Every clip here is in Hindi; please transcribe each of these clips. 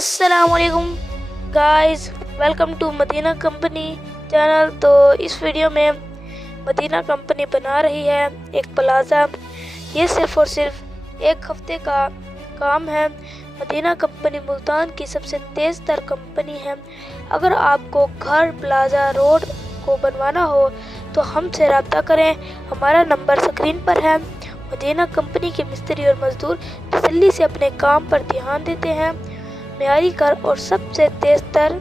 अस्सलामुअलैकुम guys, welcome to Madina company channel. तो इस वीडियो में मदीना कंपनी बना रही है एक प्लाज़ा। ये सिर्फ़ और सिर्फ एक हफ्ते का काम है। मदीना कंपनी मुल्तान की सबसे तेज़ तर कंपनी है। अगर आपको घर, प्लाज़ा, रोड को बनवाना हो तो हमसे रब्ता करें। हमारा नंबर स्क्रीन पर है। मदीना कंपनी के मिस्त्री और मज़दूर तसल्ली से अपने काम पर ध्यान देते हैं। मियारी घर और सबसे तेज़ तर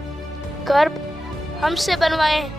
घर हमसे बनवाएं।